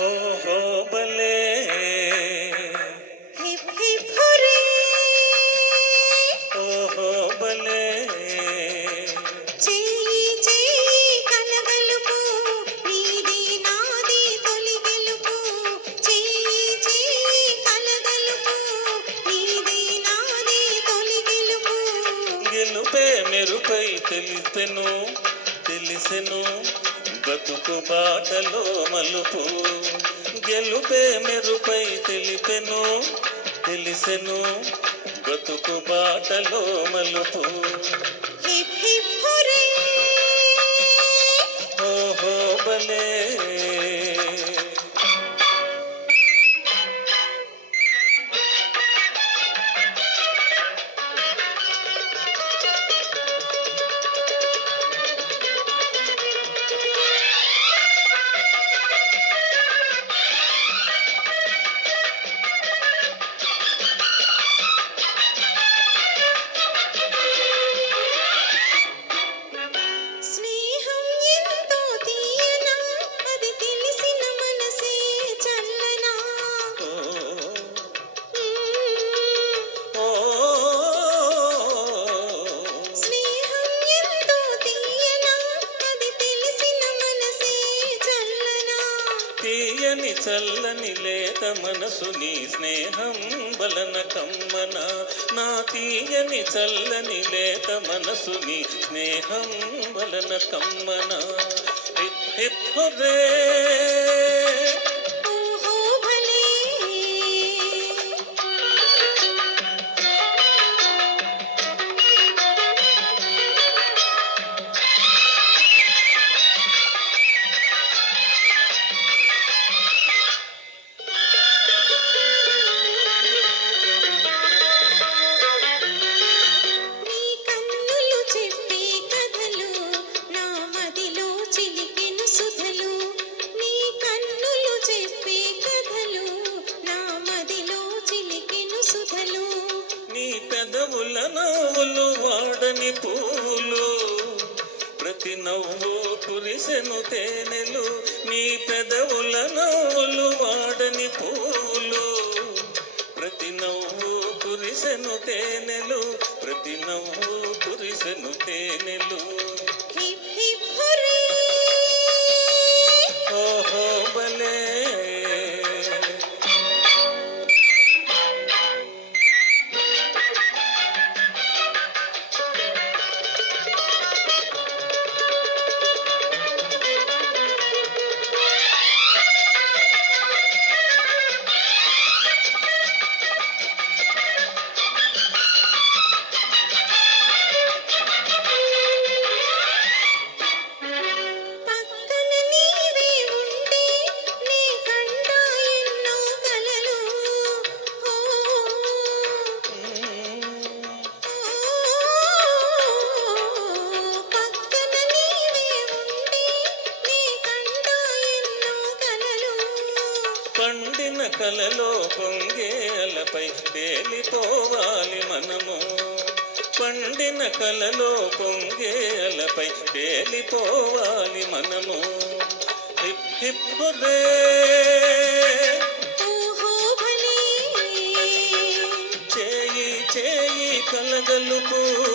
ఓహో బలే ఓహో బలే గెలుపే మెరుపై తెలిసెను తెలిసెను బతుకు బాటలో మలుపు. గెలుపే మెరుపై తెలిపెను తెలిసెను. బతుకు బాటలో మలుపు. ఓహో బలే చల్లని లేత మనసు నీ స్నేహం బలన కమ్మన. నా తీయని చల్లని లేత మనసు నీ స్నేహం బలన కమ్మన. Hip hip hurray! పెదవుల నవ్వులు వాడని పూలు. ప్రతి నవ్వు కురిసెను తేనెలు నీ పెదవుల నవ్వులు వాడని పూలు. ప్రతి నవ్వు కురిసెను తేనెలు ప్రతి నవ్వు కురిసెను తేనెలు. పండిన కలలో పొంగేలపై తేలిపోవాలి మనము. పండిన కలలో పొంగేలపై తేలిపోవాలి మనము. హిప్ హిప్ చేయి చేయి కలగలుపు.